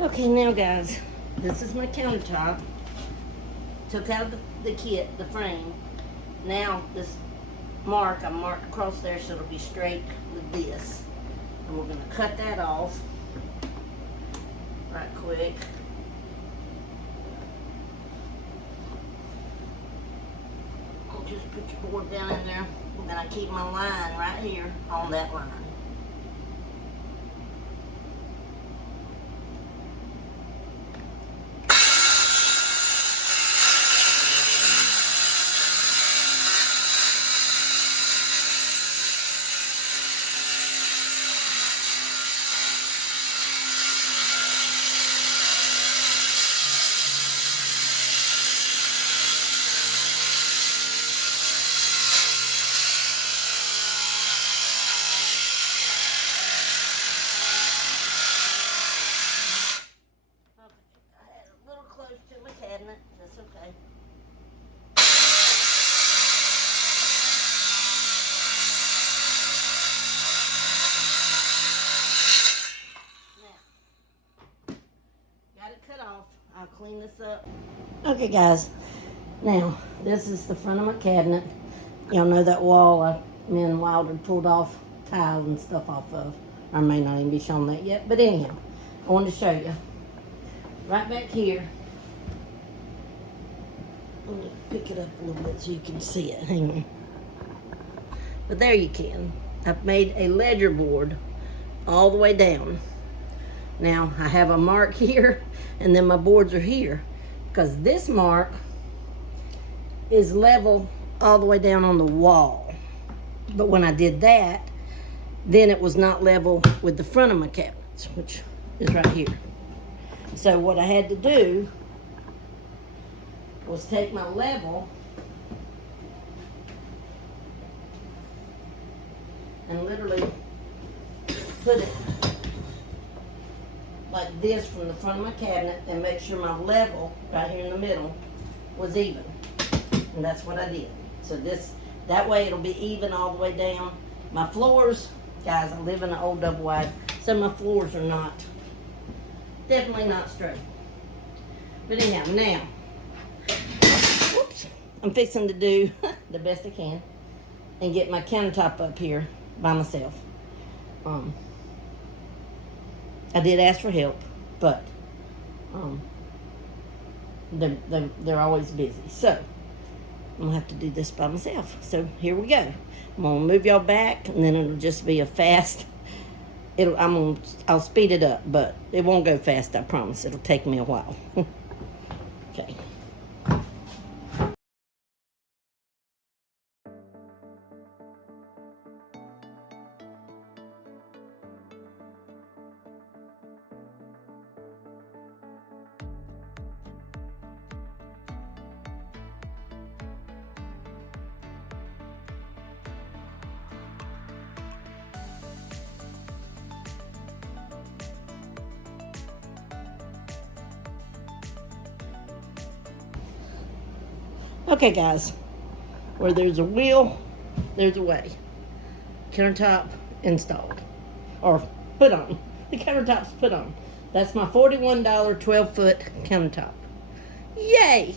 Okay, now guys, this is my countertop. Took out the kit, the frame. Now this mark, I marked across there so it'll be straight with this. And we're gonna cut that off right quick. I'll just put your board down in there, and then I keep my line right here on that line. Close to my cabinet, that's okay. Now, got it cut off. I'll clean this up. Okay guys, now this is the front of my cabinet. Y'all know that wall me and Wilder pulled off tile and stuff off of. I may not even be showing that yet, but anyhow, I wanted to show you. Right back here, let me pick it up a little bit so you can see it. Hang on. But there you can. I've made a ledger board all the way down. Now I have a mark here, and then my boards are here, because this mark is level all the way down on the wall. But when I did that, then it was not level with the front of my cabinets, which is right here. So what I had to do was take my level and literally put it like this from the front of my cabinet and make sure my level right here in the middle was even. And that's what I did. So that way it'll be even all the way down. My floors, guys, I live in an old double wide, so my floors are definitely not straight. But anyhow, now, I'm fixing to do the best I can and get my countertop up here by myself. I did ask for help, but they're always busy. So I'm gonna have to do this by myself. So here we go. I'm gonna move y'all back, and then it'll just be a fast. I'll speed it up, but it won't go fast. I promise. It'll take me a while. Okay. Okay, guys, where there's a will, there's a way. Countertop installed, or put on. The countertop's put on. That's my $41 12-foot countertop. Yay!